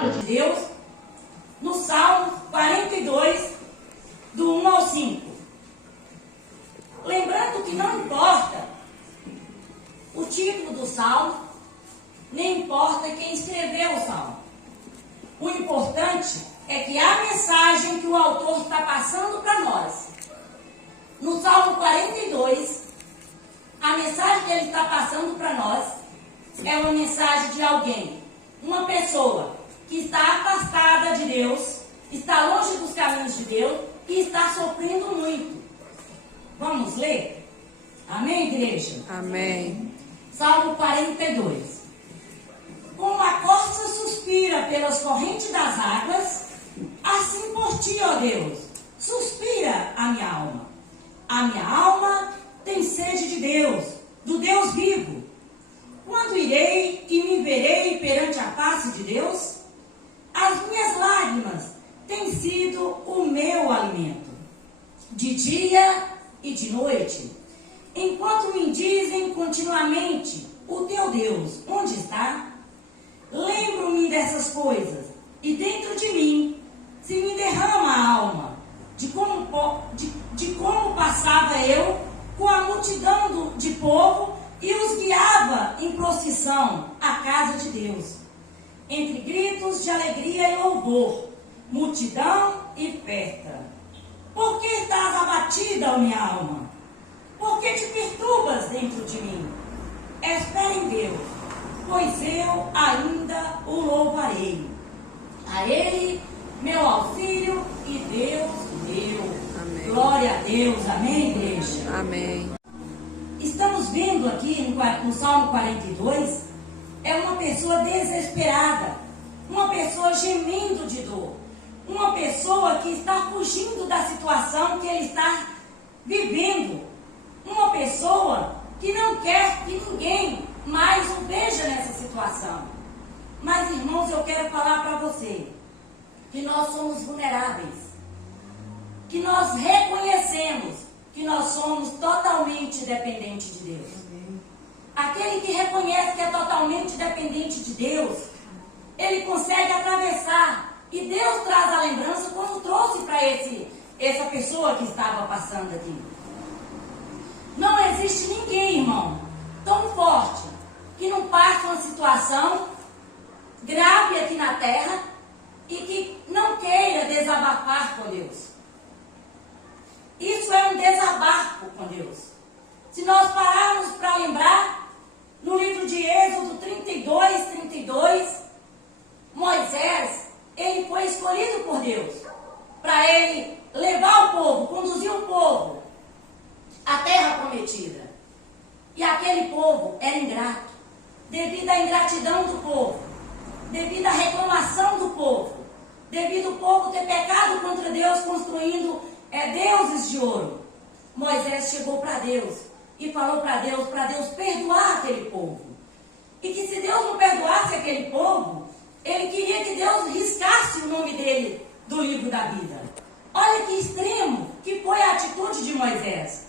palavra de Deus no Salmo 42, do 1 ao 5. Lembrando que não importa o título do Salmo, nem importa quem escreveu o Salmo. O importante é que a mensagem que o autor está passando para nós, no Salmo 42, a mensagem que ele está passando para nós é uma mensagem de alguém, uma pessoa que está afastada de Deus, está longe dos caminhos de Deus e está sofrendo muito. Vamos ler? Amém, igreja? Amém. Salmo 42. Como a corça suspira pelas correntes das águas, assim por ti, ó Deus, suspira a minha alma. A minha alma tem sede de Deus, do Deus vivo. Quando irei e me verei perante a face de Deus? As minhas lágrimas têm sido o meu alimento, de dia e de noite, enquanto me dizem continuamente: o teu Deus, onde está? Lembro-me dessas coisas, e dentro de mim se me derrama a alma, de como passava eu com a multidão de povo e os guiava em procissão à casa de Deus, entre gritos de alegria e louvor, multidão e festa. Por que estás abatida, ó minha alma? Por que te perturbas dentro de mim? Espera em Deus, pois eu ainda o louvarei. A Ele, meu auxílio e Deus meu. Amém. Glória a Deus, amém, igreja? Amém. Estamos vendo aqui no Salmo 42, é uma pessoa desesperada, uma pessoa gemendo de dor, uma pessoa que está fugindo da situação que ele está vivendo, uma pessoa que não quer que ninguém mais o veja nessa situação. Mas, irmãos, eu quero falar para você que nós somos vulneráveis, que nós reconhecemos que nós somos totalmente dependentes de Deus. Aquele que reconhece que é totalmente dependente de Deus, ele consegue atravessar. E Deus traz a lembrança como trouxe para essa pessoa que estava passando aqui. Não existe ninguém, irmão, tão forte que não passe uma situação grave aqui na terra e que não queira desabafar com Deus. Isso é um desabafo com Deus. Se nós pararmos para lembrar, no livro de Êxodo 32, Moisés, ele foi escolhido por Deus para ele levar o povo, conduzir o povo à terra prometida. E aquele povo era ingrato, devido à ingratidão do povo, devido à reclamação do povo, devido ao povo ter pecado contra Deus, construindo deuses de ouro. Moisés chegou para Deus e falou para Deus perdoar aquele povo. E que se Deus não perdoasse aquele povo, ele queria que Deus riscasse o nome dele do livro da vida. Olha que extremo que foi a atitude de Moisés.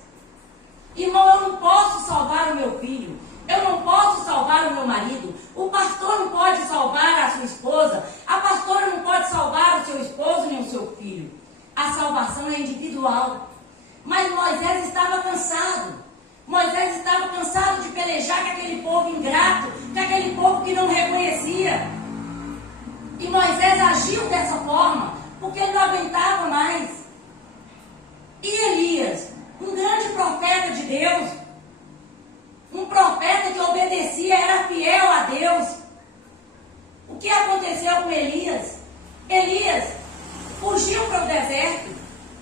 Irmão, eu não posso salvar o meu filho, eu não posso salvar o meu marido, o pastor não pode salvar a sua esposa, a pastora não pode salvar o seu esposo nem o seu filho. A salvação é individual. Mas Moisés estava cansado. Moisés estava cansado de pelejar com aquele povo ingrato, com aquele povo que não reconhecia. E Moisés agiu dessa forma porque ele não aguentava mais. E Elias, um grande profeta de Deus, um profeta que obedecia, era fiel a Deus. O que aconteceu com Elias? Elias fugiu para o deserto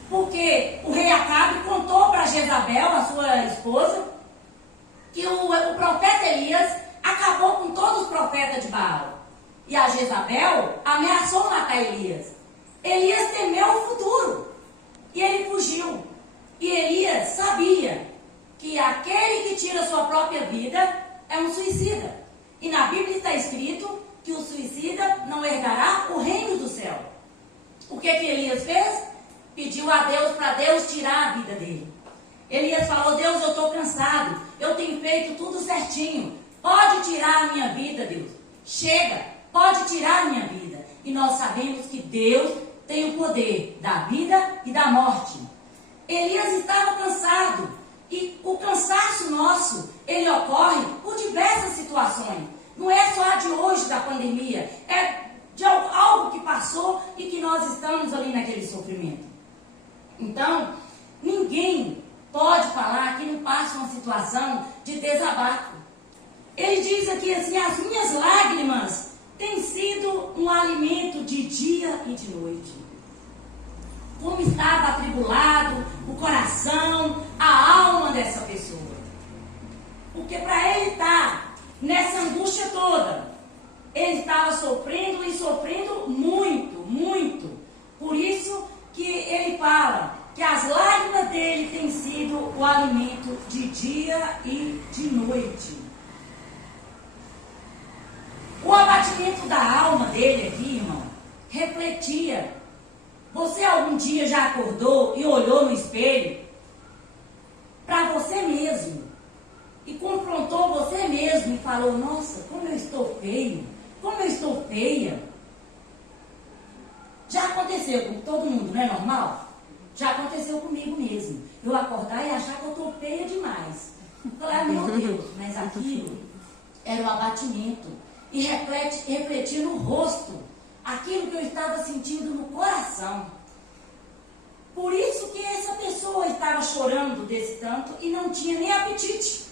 porque o rei Acabe contou para Jezabel, a sua esposa, que o profeta Elias acabou com todos os profetas de Baal. E a Jezabel ameaçou matar Elias. Elias temeu o futuro e ele fugiu. E Elias sabia que aquele que tira sua própria vida é um suicida. E na Bíblia está escrito que o suicida não herdará o reino do céu. O que Elias fez? Pediu a Deus para Deus tirar a vida dele. Elias falou: Deus, eu estou cansado, eu tenho feito tudo certinho, pode tirar a minha vida, Deus. Chega, pode tirar a minha vida. E nós sabemos que Deus tem o poder da vida e da morte. Elias estava cansado. E o cansaço nosso, ele ocorre por diversas situações. Não é só a de hoje da pandemia. É de algo que passou e que nós estamos ali naquele sofrimento. Então, ninguém pode falar que não passa uma situação de desabafo. Ele diz aqui assim: as minhas lágrimas têm sido um alimento de dia e de noite. Como estava atribulado o coração, a alma dessa pessoa. Porque para ele estar nessa angústia toda, ele estava sofrendo e sofrendo muito, muito. Por isso que ele fala que as lágrimas dele têm sido o alimento de dia e de noite. O abatimento da alma dele aqui, irmão, refletia. Você algum dia já acordou e olhou no espelho para você mesmo e confrontou você mesmo e falou: nossa, como eu estou feio, como eu estou feia? Já aconteceu com todo mundo, não é normal? Já aconteceu comigo mesmo. Eu acordar e achar que eu estou feia demais. Falar: meu Deus, mas aquilo era o abatimento. E refletir no rosto aquilo que eu estava sentindo no coração. Por isso que essa pessoa estava chorando desse tanto e não tinha nem apetite.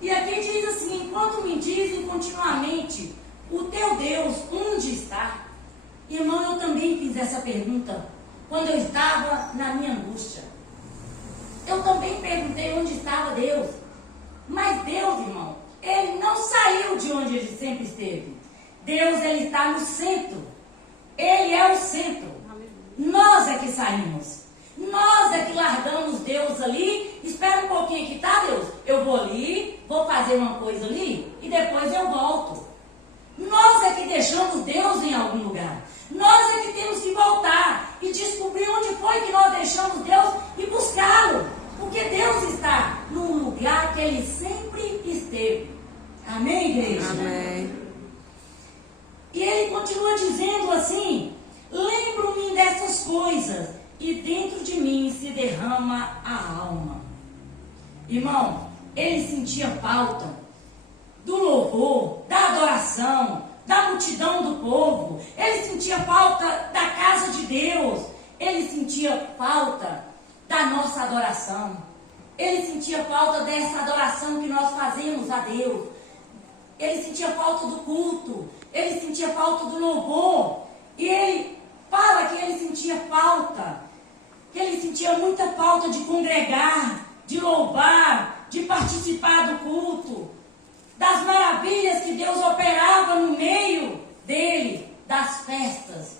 E aqui diz assim: enquanto me dizem continuamente, o teu Deus onde está? Irmão, eu também fiz essa pergunta quando eu estava na minha angústia. Eu também perguntei onde estava Deus. Mas Deus, irmão, Ele não saiu de onde Ele sempre esteve. Deus, Ele está no centro. Ele é o centro. Nós é que saímos. Nós é que largamos Deus ali. Espera um pouquinho aqui, tá, Deus? Eu vou ali, vou fazer uma coisa ali e depois eu volto. Nós é que deixamos Deus em algum lugar. Nós é que temos que voltar e descobrir onde foi que nós deixamos Deus e buscá-lo. Porque Deus está num lugar que Ele sempre esteve. Amém, igreja? Amém. E ele continua dizendo assim: lembro-me dessas coisas e dentro de mim se derrama a alma. Irmão, ele sentia falta do louvor, da adoração, da multidão do povo. Ele sentia falta da casa de Deus. Ele sentia falta da nossa adoração. Ele sentia falta dessa adoração que nós fazemos a Deus. Ele sentia falta do culto. Ele sentia falta do louvor. E ele fala que ele sentia falta. Que ele sentia muita falta de congregar, de louvar, de participar do culto. Das maravilhas que Deus operava no meio dele, das festas.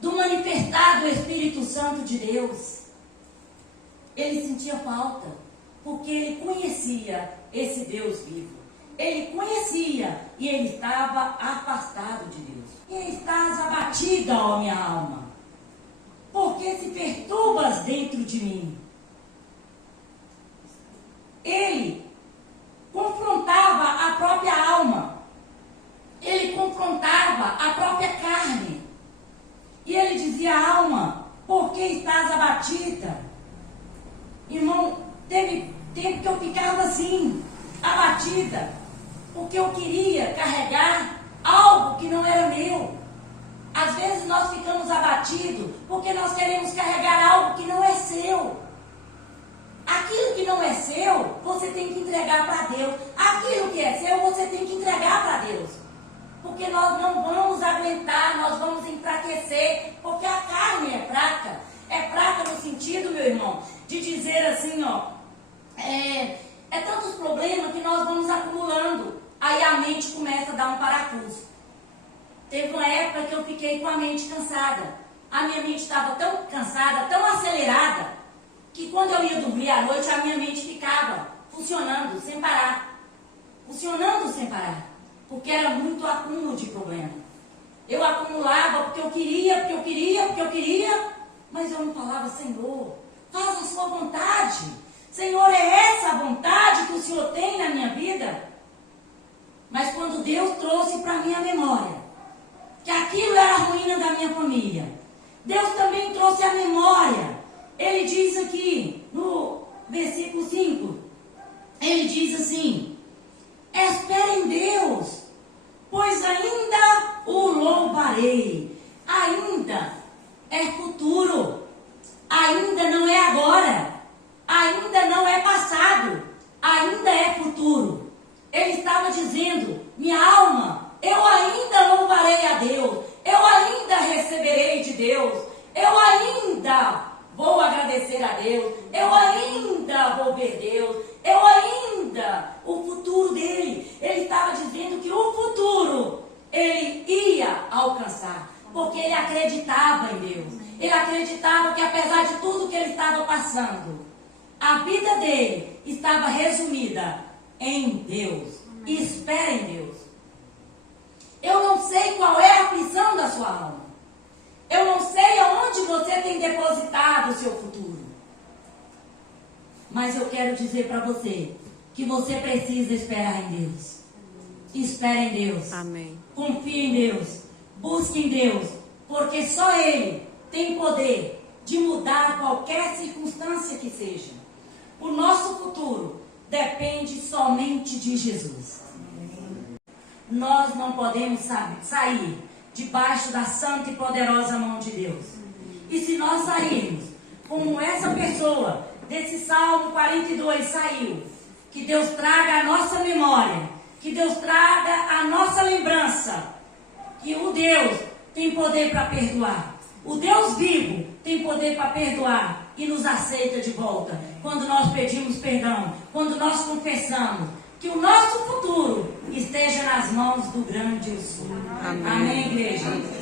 Do manifestar do Espírito Santo de Deus. Ele sentia falta, porque ele conhecia esse Deus vivo. Ele conhecia e ele estava afastado de Deus. E estás abatida, ó minha alma, porque se perturbas dentro de mim. Ele confrontava a própria alma. Ele confrontava a própria carne. E ele dizia: alma, por que estás abatida? Irmão, teve tempo que eu ficava assim, abatida, porque eu queria carregar algo que não era meu. Às vezes nós ficamos abatidos porque nós queremos carregar algo que não é seu. Aquilo que não é seu, você tem que entregar para Deus. Aquilo que é seu, você tem que entregar para Deus. Porque nós não vamos aguentar, nós vamos enfraquecer, porque a carne é fraca. É fraca no sentido, meu irmão, de dizer assim, ó, é tantos problemas que nós vamos acumulando. Aí a mente começa a dar um parafuso. Teve uma época que eu fiquei com a mente cansada. A minha mente estava tão cansada, tão acelerada, que quando eu ia dormir à noite, a minha mente ficava funcionando sem parar. Funcionando sem parar. Porque era muito acúmulo de problema. Eu acumulava porque eu queria, mas eu não falava: Senhor, faz a sua vontade. Senhor, é essa a vontade que o Senhor tem na minha vida? Mas quando Deus trouxe para minha memória que aquilo era a ruína da minha família, Deus também trouxe a memória. Ele diz aqui no versículo 5, ele diz assim: espere em Deus, pois ainda o louvarei. Ainda é futuro, ainda não é agora, ainda não é passado, ainda é futuro. Ele estava dizendo: minha alma, eu ainda louvarei a Deus, eu ainda receberei de Deus, eu ainda vou agradecer a Deus, eu ainda vou ver Deus, eu ainda, o futuro dele, ele estava dizendo que o futuro ele ia alcançar, porque ele acreditava em Deus, ele acreditava que apesar de tudo que ele estava passando, a vida dele estava resumida em Deus. Espere em Deus. Eu não sei qual é a aflição da sua alma. Eu não sei aonde você tem depositado o seu futuro. Mas eu quero dizer para você que você precisa esperar em Deus. Espere em Deus. Amém. Confie em Deus. Busque em Deus. Porque só Ele tem poder de mudar qualquer circunstância que seja. O nosso futuro depende somente de Jesus. Nós não podemos sair debaixo da santa e poderosa mão de Deus. E se nós sairmos como essa pessoa desse Salmo 42 saiu, que Deus traga a nossa memória, que Deus traga a nossa lembrança, que o Deus tem poder para perdoar. O Deus vivo tem poder para perdoar e nos aceita de volta quando nós pedimos perdão, quando nós confessamos. Que o nosso futuro esteja nas mãos do grande Eu Sou. Amém. Amém, igreja?